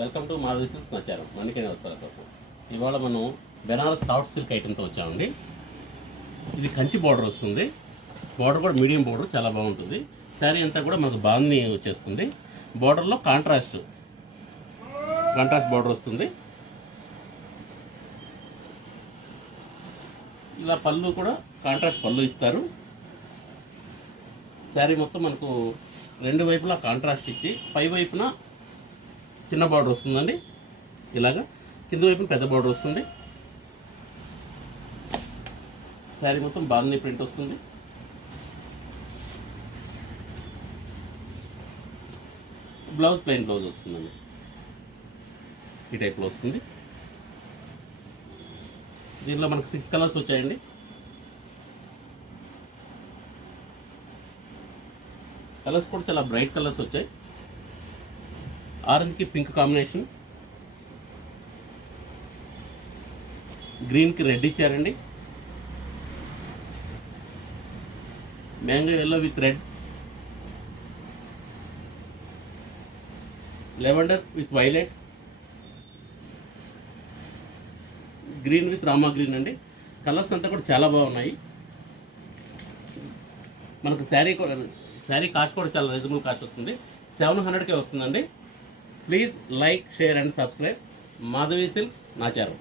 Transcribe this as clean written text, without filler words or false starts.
Welcome to Madhavi silks నచ్చారం మన్నికైన వస్త్రాల కోసం. ఇవాళ మనం బెనారస్ సాఫ్ట్ సిల్క్ ఐటెంతో వచ్చామండి. ఇది కంచి బార్డర్ వస్తుంది. బార్డర్ కూడా మీడియం బార్డర్, చాలా బాగుంటుంది. శారీ అంతా కూడా మనకు బాగుంది వచ్చేస్తుంది. బార్డర్లో కాంట్రాస్ట్ బార్డర్ వస్తుంది. ఇలా పళ్ళు కూడా కాంట్రాస్ట్ పళ్ళు ఇస్తారు. శారీ మొత్తం మనకు రెండు వైపులా కాంట్రాస్ట్ ఇచ్చి పై వైపున చిన్న బార్డర్ వస్తుందండి. ఇలాగా కింద వైపున పెద్ద బార్డర్ వస్తుంది. శారీ మొత్తం బార్నీ ప్రింట్ వస్తుంది. బ్లౌజ్ ప్లెయిన్ బ్లౌజ్ వస్తుందండి. ఈ టైప్లో వస్తుంది. దీనిలో మనకు 6 కలర్స్ వచ్చాయండి. కలర్స్ కూడా చాలా బ్రైట్ కలర్స్ వచ్చాయి. ఆరెంజ్కి పింక్ కాంబినేషన్, గ్రీన్కి రెడ్ ఇచ్చారండి, mango yellow with red, lavender with violet, green with Rama green అండి. కలర్స్ అంతా కూడా చాలా బాగున్నాయి. మనకు శారీ కాస్ట్ కూడా చాలా రీజనబుల్ కాస్ట్ వస్తుంది. 700కే వస్తుందండి. Please like, share and subscribe. Madhavi silks Nacharam.